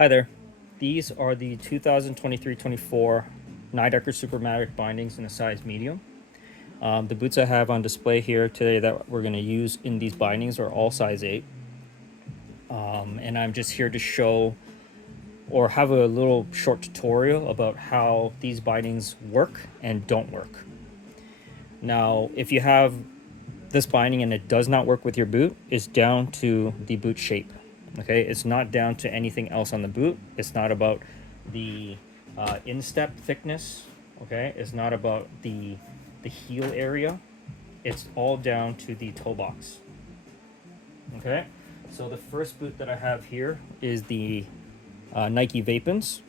Hi there. These are the 2023-24 Nidecker Supermatic Bindings in a size medium. The boots I have on display here today that we're going to use in these bindings are all size 8. And I'm just here to show or have a little short tutorial about how these bindings work and don't work. Now, if you have this binding and it does not work with your boot, it's down to the boot shape. Okay, it's not down to anything else on the boot. It's not about the instep thickness. Okay, it's not about the heel area. It's all down to the toe box. Okay, so the first boot that I have here is the Nike Vapins.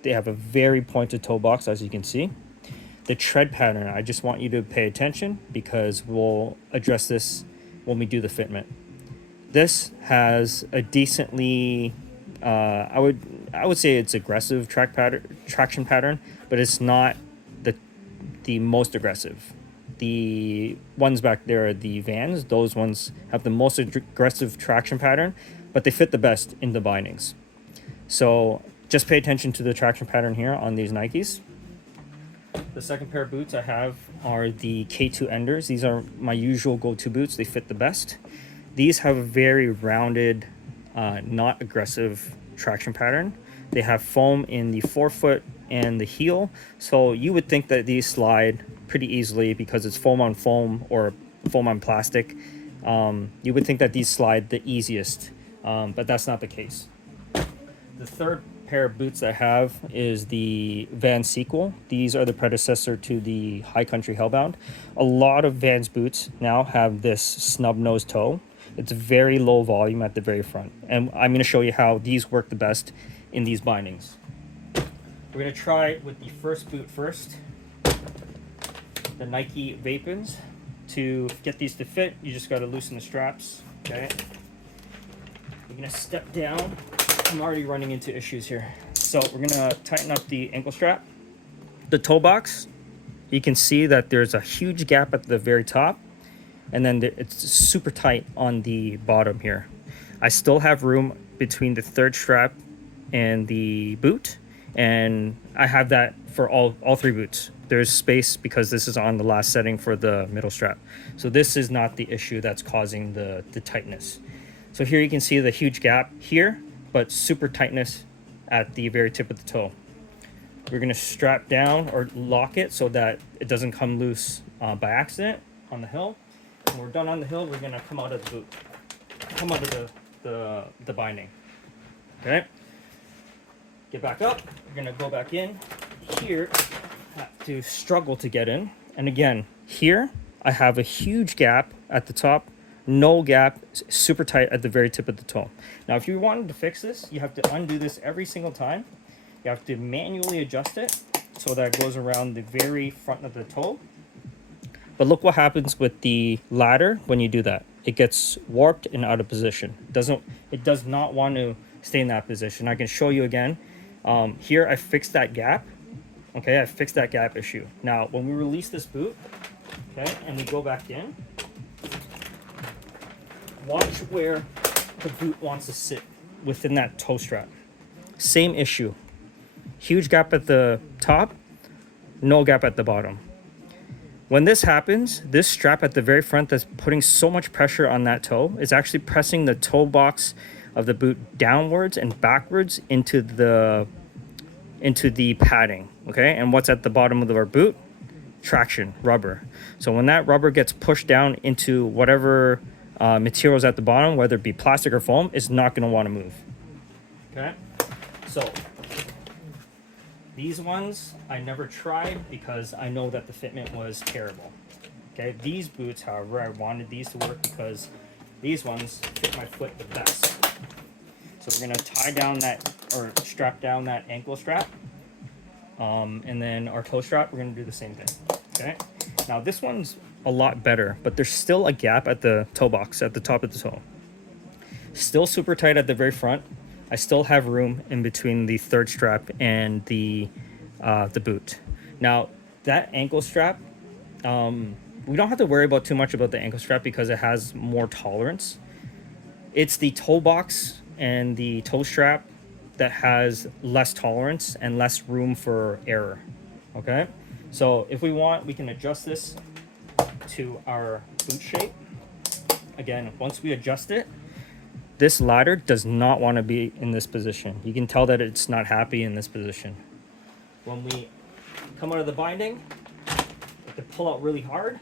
They have a very pointed toe box, as you can see. The tread pattern, I just want you to pay attention because we'll address this when we do the fitment. This has a decently, I would say it's aggressive traction pattern, but it's not the most aggressive. The ones back there are the Vans. Those ones have the most aggressive traction pattern, but they fit the best in the bindings. So just pay attention to the traction pattern here on these Nikes. The second pair of boots I have are the K2 Enders. These are my usual go-to boots. They fit the best. These have a very rounded, not aggressive traction pattern. They have foam in the forefoot and the heel. So you would think that these slide pretty easily because it's foam on foam or foam on plastic. You would think that these slide the easiest, but that's not the case. The third pair of boots I have is the Vans Sequel. These are the predecessor to the High Country Hellbound. A lot of Vans boots now have this snub nose toe. It's very low volume at the very front. And I'm going to show you how these work the best in these bindings. We're going to try with the first boot first. The Nike Vapins. To get these to fit, you just got to loosen the straps. Okay. You're going to step down. I'm already running into issues here. So we're going to tighten up the ankle strap. The toe box, you can see that there's a huge gap at the very top. And then it's super tight on the bottom here. I still have room between the third strap and the boot, and I have that for all three boots. There's space because this is on the last setting for the middle strap. So this is not the issue that's causing the tightness. So here you can see the huge gap here, but super tightness at the very tip of the toe. We're gonna strap down or lock it so that it doesn't come loose by accident on the hill. When we're done on the hill, we're gonna come out of the boot, come out of the binding. Okay. Get back up. We're gonna go back in. Here, have to struggle to get in. And again, here I have a huge gap at the top, no gap, super tight at the very tip of the toe. Now, if you wanted to fix this, you have to undo this every single time. You have to manually adjust it so that it goes around the very front of the toe. But look what happens with the ladder when you do that. It gets warped and out of position. It does not want to stay in that position. I can show you again. Here I fixed that gap. Okay, I fixed that gap issue. Now, when we release this boot, okay, and we go back in, watch where the boot wants to sit within that toe strap. Same issue. Huge gap at the top, no gap at the bottom. When this happens, this strap at the very front that's putting so much pressure on that toe is actually pressing the toe box of the boot downwards and backwards into the padding, okay? And what's at the bottom of our boot? Traction, rubber. So when that rubber gets pushed down into whatever materials at the bottom, whether it be plastic or foam, it's not going to want to move. Okay? So these ones I never tried because I know that the fitment was terrible. Okay, these boots, however, I wanted these to work because these ones fit my foot the best. So we're gonna tie down that, or strap down that ankle strap. And then our toe strap, we're gonna do the same thing, okay? Now this one's a lot better, but there's still a gap at the toe box, at the top of the toe. Still super tight at the very front. I still have room in between the third strap and the boot. Now that ankle strap, we don't have to worry about too much about the ankle strap because it has more tolerance. It's the toe box and the toe strap that has less tolerance and less room for error. Okay, so if we want, we can adjust this to our boot shape. Again, once we adjust it, this ladder does not want to be in this position. You can tell that it's not happy in this position. When we come out of the binding, you have to pull out really hard,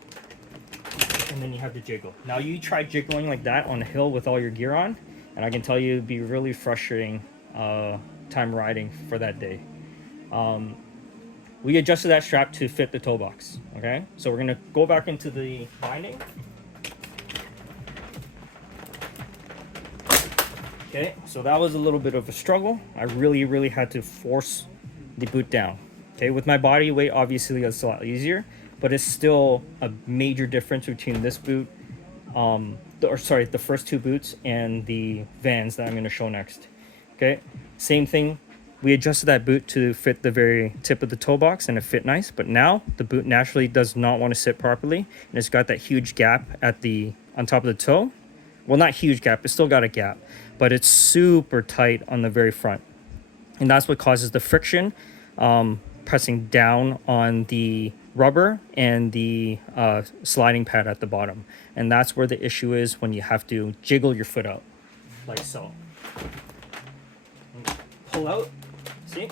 and then you have to jiggle. Now you try jiggling like that on a hill with all your gear on, and I can tell you it'd be really frustrating time riding for that day. We adjusted that strap to fit the toe box. Okay, so we're gonna go back into the binding. Okay, so that was a little bit of a struggle. I really had to force the boot down. Okay, with my body weight, obviously it's a lot easier, but it's still a major difference between this boot, the first two boots and the Vans that I'm going to show next. Okay, same thing. We adjusted that boot to fit the very tip of the toe box and it fit nice, but now the boot naturally does not want to sit properly, and it's got that huge gap on top of the toe. Well, not huge gap, it's still got a gap, but it's super tight on the very front. And that's what causes the friction, pressing down on the rubber and the sliding pad at the bottom. And that's where the issue is when you have to jiggle your foot out, like so. And pull out, see?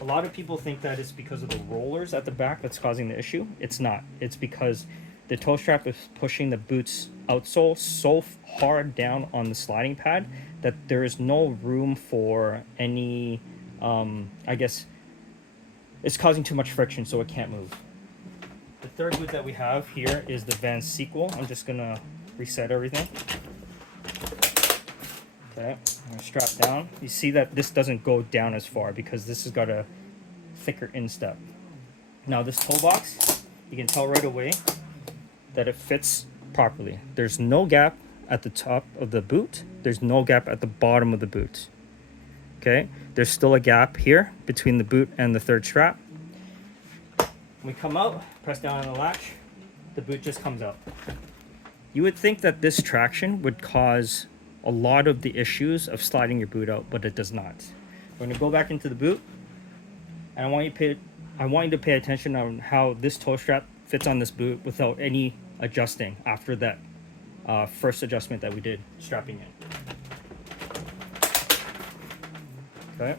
A lot of people think that it's because of the rollers at the back that's causing the issue. It's not. It's because the toe strap is pushing the boot's outsole so hard down on the sliding pad that there is no room for any, I guess, it's causing too much friction, so it can't move. The third boot that we have here is the Vans Sequel. I'm just gonna reset everything. Okay, I'm gonna strap down. You see that this doesn't go down as far because this has got a thicker instep. Now this toe box, you can tell right away that it fits properly. There's no gap at the top of the boot. There's no gap at the bottom of the boot. Okay, there's still a gap here between the boot and the third strap. When we come out, press down on the latch, the boot just comes out. You would think that this traction would cause a lot of the issues of sliding your boot out, but it does not. We're gonna go back into the boot, and I want you to pay attention on how this toe strap fits on this boot without any adjusting after that first adjustment that we did strapping in. Okay,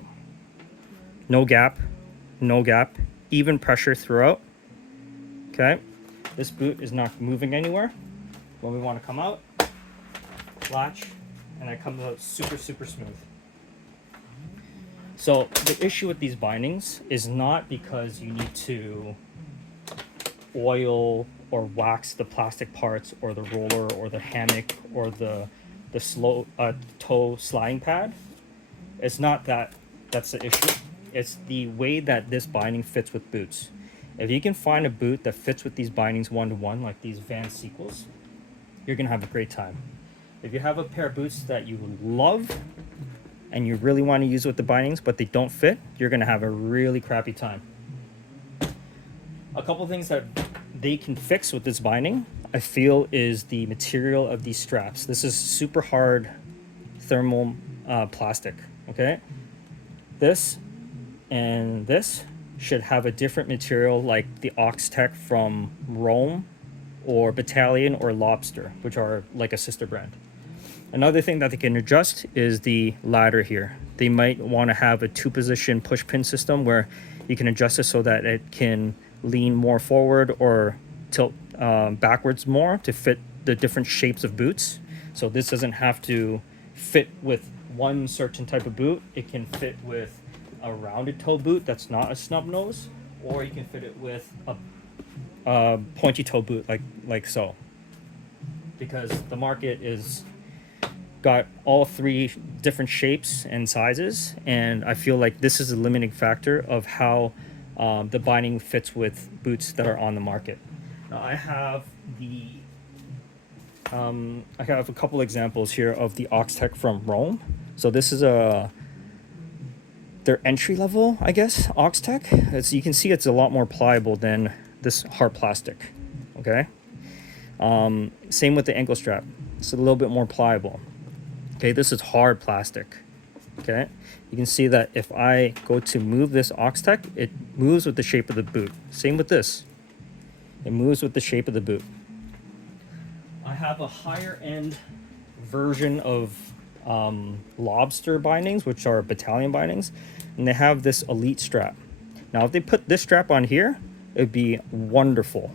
no gap, even pressure throughout. Okay, this boot is not moving anywhere. When we want to come out, latch, and it comes out super smooth. So the issue with these bindings is not because you need to oil or wax the plastic parts or the roller or the hammock or the slow toe sliding pad. It's not that's the issue. It's the way that this binding fits with boots. If you can find a boot that fits with these bindings one-to-one, like these Vans Sequels, you're gonna have a great time. If you have a pair of boots that you love and you really want to use with the bindings but they don't fit, you're gonna have a really crappy time. A couple things that they can fix with this binding, I feel, is the material of these straps. This is super hard thermal plastic. Okay, this and this should have a different material, like the Ox-Tec from Rome or Battalion or Lobster, which are like a sister brand. Another thing that they can adjust is the ladder here. They might want to have a 2-position push pin system where you can adjust it so that it can lean more forward or tilt backwards more to fit the different shapes of boots. So this doesn't have to fit with one certain type of boot. It can fit with a rounded toe boot that's not a snub nose, or you can fit it with a pointy toe boot like so, because the market is got all 3 different shapes and sizes, and I feel like this is a limiting factor of how the binding fits with boots that are on the market. Now I have a couple examples here of the Ox-Tec from Rome. So this is their entry level, I guess, Ox-Tec. As you can see, it's a lot more pliable than this hard plastic. Okay. Same with the ankle strap. It's a little bit more pliable. Okay, this is hard plastic. Okay, you can see that if I go to move this Oxtec, it moves with the shape of the boot. Same with this. It moves with the shape of the boot. I have a higher end version of lobster bindings, which are battalion bindings, and they have this elite strap. Now, if they put this strap on here, it'd be wonderful.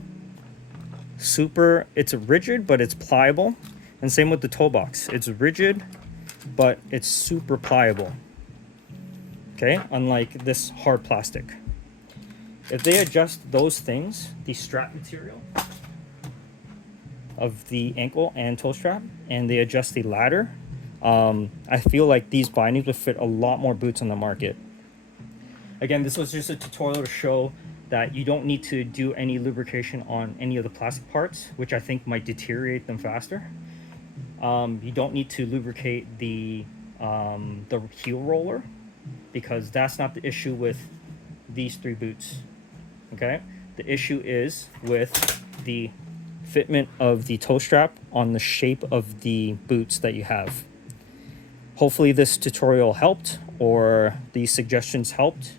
Super, it's rigid, but it's pliable. And same with the toe box. It's rigid, but it's super pliable. Okay, unlike this hard plastic. If they adjust those things, the strap material of the ankle and toe strap, and they adjust the ladder, I feel like these bindings would fit a lot more boots on the market. Again, this was just a tutorial to show that you don't need to do any lubrication on any of the plastic parts, which I think might deteriorate them faster. You don't need to lubricate the heel roller, because that's not the issue with these three boots. Okay, the issue is with the fitment of the toe strap on the shape of the boots that you have. Hopefully this tutorial helped, or these suggestions helped.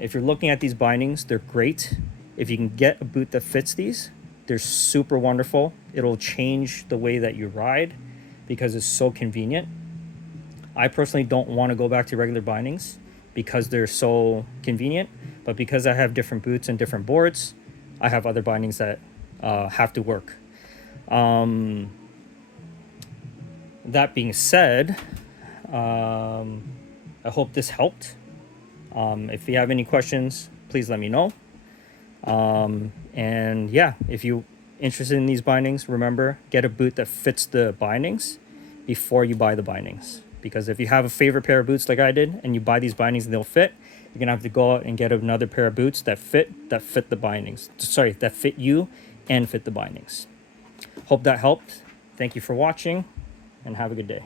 If you're looking at these bindings, they're great. If you can get a boot that fits these, they're super wonderful. It'll change the way that you ride because it's so convenient. I personally don't want to go back to regular bindings because they're so convenient, but because I have different boots and different boards, I have other bindings that have to work. That being said, I hope this helped. If you have any questions, please let me know. And yeah, if you're interested in these bindings, remember, get a boot that fits the bindings before you buy the bindings. Because if you have a favorite pair of boots like I did, and you buy these bindings and they'll fit, you're gonna have to go out and get another pair of boots that fit the bindings. Sorry, that fit you and fit the bindings. Hope that helped. Thank you for watching, and have a good day.